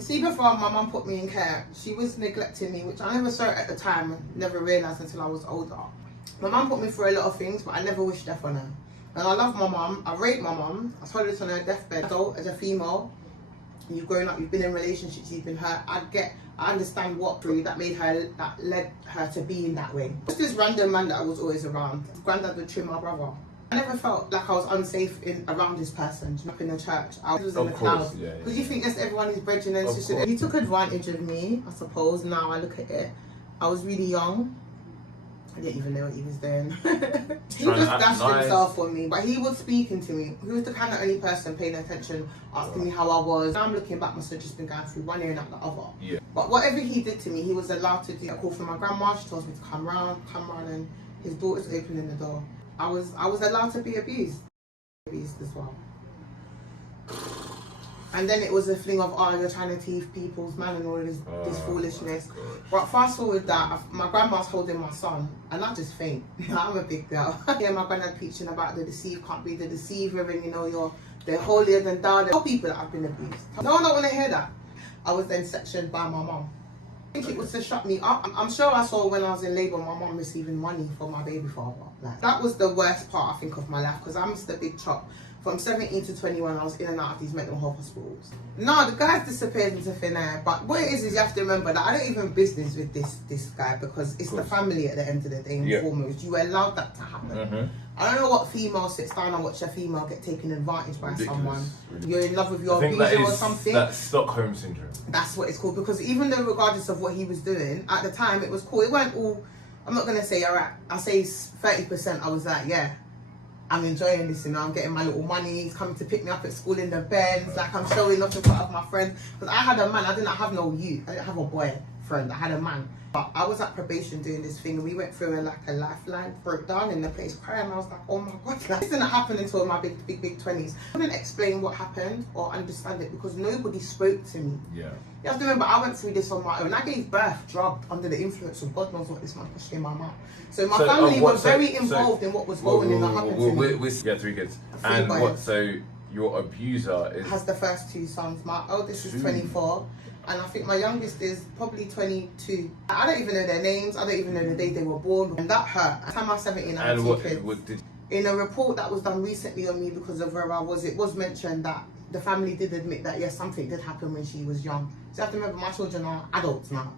See, before my mum put me in care, she was neglecting me, which I never saw at the time, never realised until I was older. My mum put me through a lot of things, but I never wished death on her. And I love my mum, I rate my mum, I told her on her deathbed. So, as a female, you've grown up, you've been in relationships, you've been hurt, I understand what through that led her to being that way. Just this random man that I was always around. Granddad would trim my brother. I never felt like I was unsafe around this person. Up in the church, I was in the clouds. Because you think that's everyone is brethren and sister. He took advantage of me, I suppose. Now I look at it. I was really young. I didn't even know what he was doing. He just dashed himself on me, but he was speaking to me. He was the kind of only person paying attention, asking me how I was. Now I'm looking back, must have just been going through one ear and out the other. Yeah. But whatever he did to me, he was allowed to do. A call from my grandma, she told me to come round, and his daughter's opening the door. I was allowed to be abused as well. And then it was a thing of, oh, you're trying to teach people's man and all of this foolishness. But fast forward that, my grandma's holding my son, and I just think, I'm a big girl. Yeah, my granddad preaching about the deceived can't be the deceiver, and you know, they're holier than thou. There are people that have been abused. No, I don't want to hear that. I was then sectioned by my mum. I think it was to shut me up. I'm sure I saw when I was in labour my mum receiving money from my baby father. Like, that was the worst part, I think, of my life, because I missed a big chop. From 17 to 21, I was in and out of these mental health hospitals. No, the guy's disappeared into thin air. But what it is you have to remember that I don't even business with this guy, because it's the family at the end of the day and foremost. You allowed that to happen. I don't know what female sits down and watch a female get taken advantage by someone. You're in love with your abuser or something. That's Stockholm syndrome. That's what it's called. Because even though regardless of what he was doing, at the time it was cool. It weren't all, I'm not going to say, alright, I'll say 30% I was like, yeah, I'm enjoying this, you know, I'm getting my little money, he's coming to pick me up at school in the Benz, like I'm showing off in front of my friends. Because I had a man, I didn't have no youth, I didn't have a boyfriend, I had a man. But I was at probation doing this thing, and we went through a lifeline, broke down in the place crying, and I was like, oh my God, like, this didn't happen until my big 20s. I couldn't explain what happened or understand it because nobody spoke to me. Yeah. You have to remember, I went through this on my own. I gave birth, drugged, under the influence of God knows what this man pushed in my mouth. So my family was very involved in what was going on and happened to me. We get 3 kids. And what, so your abuser has the first 2 sons. My eldest is 24. And I think my youngest is probably 22. I don't even know their names. I don't even know the day they were born. And that hurt. At the time I was 17, I had 2 kids. In a report that was done recently on me because of where I was, it was mentioned that the family did admit that, yes, something did happen when she was young. So you have to remember, my children are adults now.